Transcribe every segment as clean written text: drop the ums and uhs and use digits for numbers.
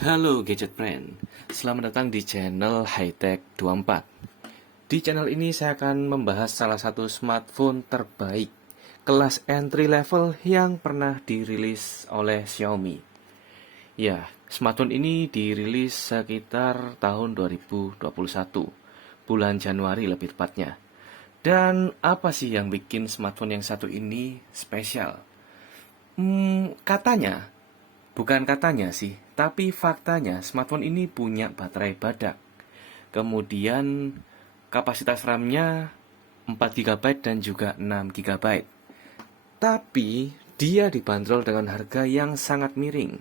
Halo Gadget Friend, selamat datang di channel Hightech 24. Di channel ini saya akan membahas salah satu smartphone terbaik kelas entry level yang pernah dirilis oleh Xiaomi. Ya, smartphone ini dirilis sekitar tahun 2021, bulan Januari lebih tepatnya. Dan apa sih yang bikin smartphone yang satu ini spesial? Katanya, bukan katanya sih, tapi faktanya smartphone ini punya baterai badak. Kemudian kapasitas RAM-nya 4 GB dan juga 6 GB. Tapi dia dibanderol dengan harga yang sangat miring.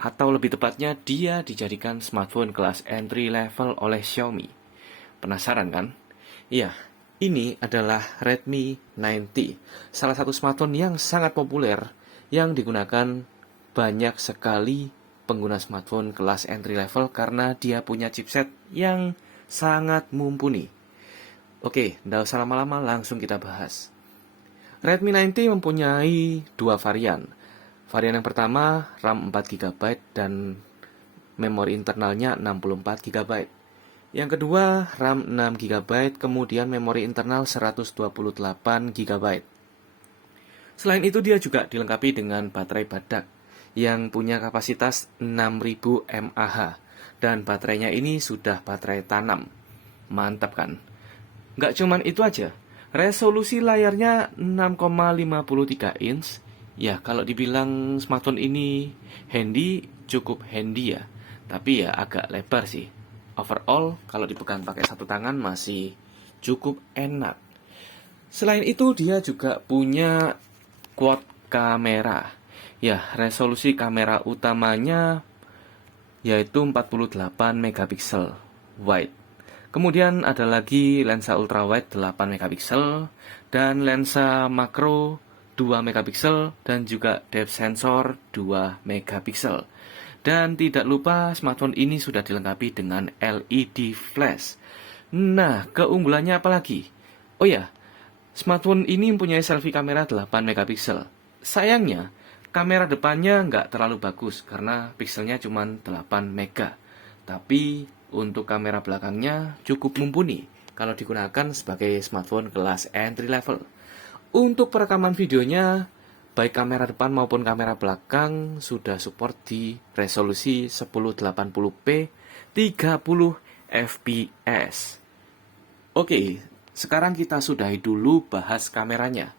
Atau lebih tepatnya dia dijadikan smartphone kelas entry level oleh Xiaomi. Penasaran kan? Iya, ini adalah Redmi 9T, salah satu smartphone yang sangat populer yang digunakan banyak sekali pengguna smartphone kelas entry level karena dia punya chipset yang sangat mumpuni. Oke, tidak usah lama-lama, langsung kita bahas. Redmi 9T mempunyai dua varian. Varian yang pertama RAM 4 GB dan memori internalnya 64 GB. Yang kedua RAM 6 GB kemudian memori internal 128 GB. Selain itu dia juga dilengkapi dengan baterai badak yang punya kapasitas 6000 mAh dan baterainya ini sudah baterai tanam. Mantap kan? Nggak cuman itu aja, resolusi layarnya 6,53 inch. Ya, kalau dibilang smartphone ini handy, cukup handy ya. Tapi ya agak lebar sih. Overall, kalau dipegang pakai satu tangan masih cukup enak. Selain itu, dia juga punya quad kamera. Ya, resolusi kamera utamanya yaitu 48 megapiksel wide. Kemudian ada lagi lensa ultrawide 8 megapiksel dan lensa makro 2 megapiksel dan juga depth sensor 2 megapiksel. Dan tidak lupa smartphone ini sudah dilengkapi dengan LED flash. Nah, keunggulannya apa lagi? Oh ya, smartphone ini mempunyai selfie kamera 8 megapiksel. Sayangnya, kamera depannya nggak terlalu bagus karena pikselnya cuma 8 mega. Tapi untuk kamera belakangnya cukup mumpuni kalau digunakan sebagai smartphone kelas entry level. Untuk perekaman videonya, baik kamera depan maupun kamera belakang sudah support di resolusi 1080p 30 fps. Oke, sekarang kita sudahi dulu bahas kameranya.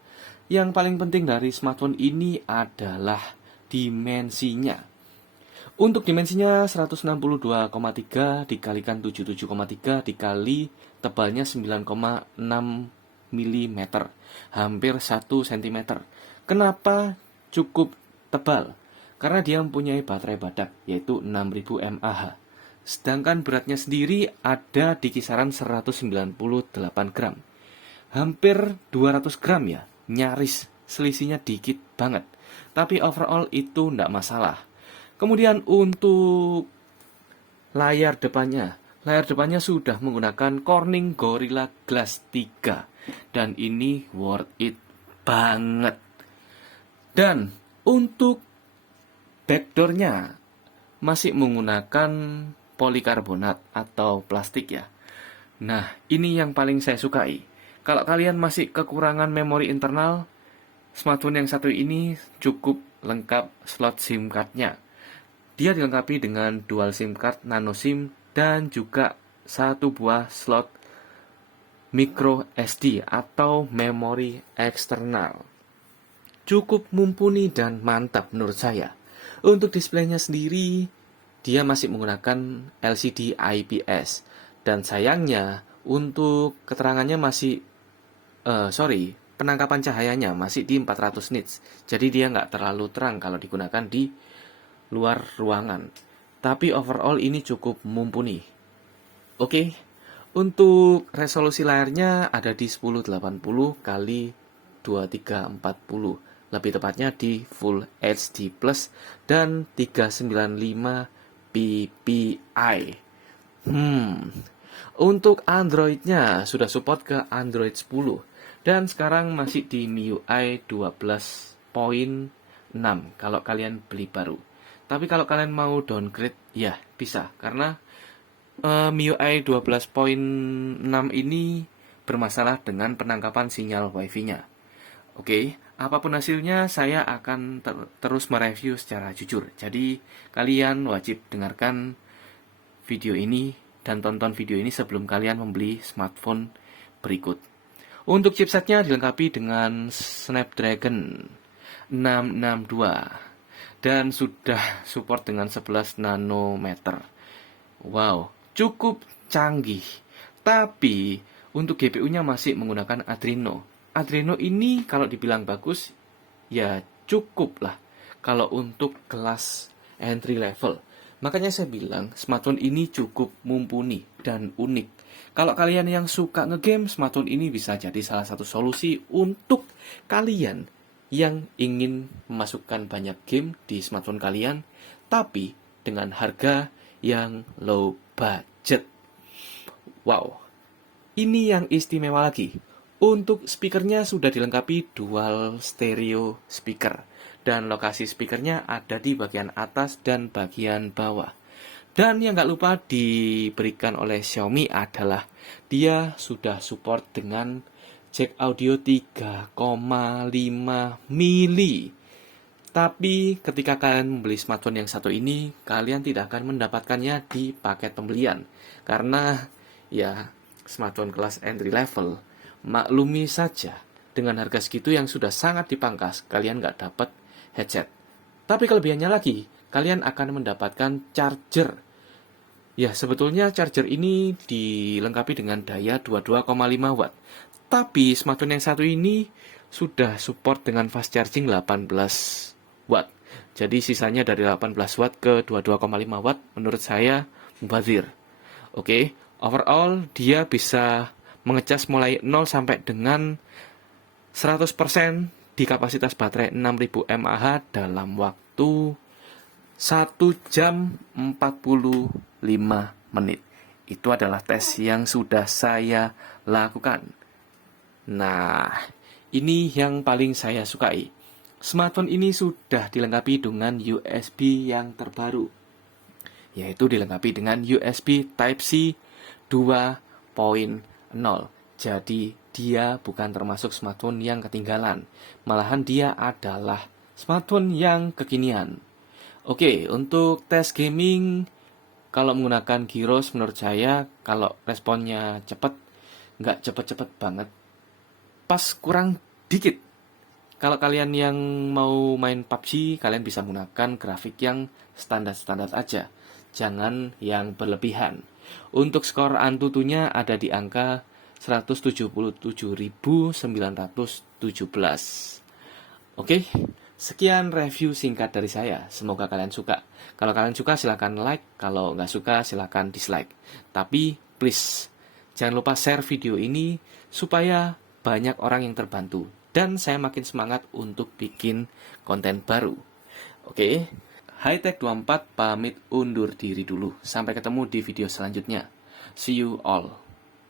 Yang paling penting dari smartphone ini adalah dimensinya. Untuk dimensinya 162,3 dikalikan 77,3 dikali tebalnya 9,6 mm, hampir 1 cm. Kenapa cukup tebal? Karena dia mempunyai baterai badak yaitu 6000 mAh. Sedangkan beratnya sendiri ada di kisaran 198 gram. Hampir 200 gram ya, nyaris, selisihnya dikit banget. Tapi overall itu tidak masalah. Kemudian untuk layar depannya sudah menggunakan Corning Gorilla Glass 3. Dan ini worth it banget. Dan untuk backdoornya masih menggunakan polikarbonat atau plastik ya. Nah, ini yang paling saya sukai. Kalau kalian masih kekurangan memori internal, smartphone yang satu ini cukup lengkap slot SIM card-nya. Dia dilengkapi dengan dual SIM card nano SIM dan juga satu buah slot micro SD atau memori eksternal. Cukup mumpuni dan mantap menurut saya. Untuk displaynya sendiri, dia masih menggunakan LCD IPS. Dan sayangnya, untuk keterangannya masih, penangkapan cahayanya masih di 400 nits. Jadi dia nggak terlalu terang kalau digunakan di luar ruangan. Tapi overall ini cukup mumpuni. Oke, untuk resolusi layarnya ada di 1080 kali 2340. Lebih tepatnya di Full HD Plus dan 395 ppi. Untuk Android-nya sudah support ke Android 10 dan sekarang masih di MIUI 12.6 kalau kalian beli baru. Tapi kalau kalian mau downgrade, ya bisa. Karena MIUI 12.6 ini bermasalah dengan penangkapan sinyal Wi-Fi-nya. Oke, apapun hasilnya saya akan terus mereview secara jujur. Jadi kalian wajib dengarkan video ini dan tonton video ini sebelum kalian membeli smartphone berikut. Untuk chipsetnya dilengkapi dengan Snapdragon 662 dan sudah support dengan 11 nanometer. Wow, cukup canggih. Tapi untuk GPU-nya masih menggunakan Adreno. Adreno ini kalau dibilang bagus, ya cukup lah kalau untuk kelas entry level. Makanya saya bilang smartphone ini cukup mumpuni dan unik. Kalau kalian yang suka ngegame, smartphone ini bisa jadi salah satu solusi untuk kalian yang ingin memasukkan banyak game di smartphone kalian, tapi dengan harga yang low budget. Wow, ini yang istimewa lagi. Untuk speakernya sudah dilengkapi dual stereo speaker. Dan lokasi speakernya ada di bagian atas dan bagian bawah. Dan yang gak lupa diberikan oleh Xiaomi adalah dia sudah support dengan jack audio 3,5 mili. Tapi ketika kalian membeli smartphone yang satu ini, kalian tidak akan mendapatkannya di paket pembelian. Karena ya smartphone kelas entry level, maklumi saja dengan harga segitu yang sudah sangat dipangkas, kalian nggak dapat headset. Tapi kelebihannya lagi, kalian akan mendapatkan charger. Ya sebetulnya charger ini dilengkapi dengan daya 22,5 watt. Tapi smartphone yang satu ini sudah support dengan fast charging 18 watt. Jadi sisanya dari 18 watt ke 22,5 watt menurut saya mubazir. Oke, overall dia bisa mengecas mulai 0 sampai dengan 100% di kapasitas baterai 6000 mAh dalam waktu 1 jam 45 menit. Itu adalah tes yang sudah saya lakukan. Nah, ini yang paling saya sukai. Smartphone ini sudah dilengkapi dengan USB yang terbaru, yaitu dilengkapi dengan USB Type-C 2.0. Jadi, dia bukan termasuk smartphone yang ketinggalan. Malahan dia adalah smartphone yang kekinian. Oke, untuk tes gaming, kalau menggunakan Gyros menurut saya, kalau responnya cepat, nggak cepet-cepet banget, pas kurang dikit. Kalau kalian yang mau main PUBG, kalian bisa menggunakan grafik yang standar-standar aja. Jangan yang berlebihan. Untuk skor Antutunya ada di angka 177.917. Oke, sekian review singkat dari saya. Semoga kalian suka. Kalau kalian suka silahkan like, kalau nggak suka silahkan dislike. Tapi please, jangan lupa share video ini supaya banyak orang yang terbantu. Dan saya makin semangat untuk bikin konten baru. Oke, Hightech 24 pamit undur diri dulu. Sampai ketemu di video selanjutnya. See you all.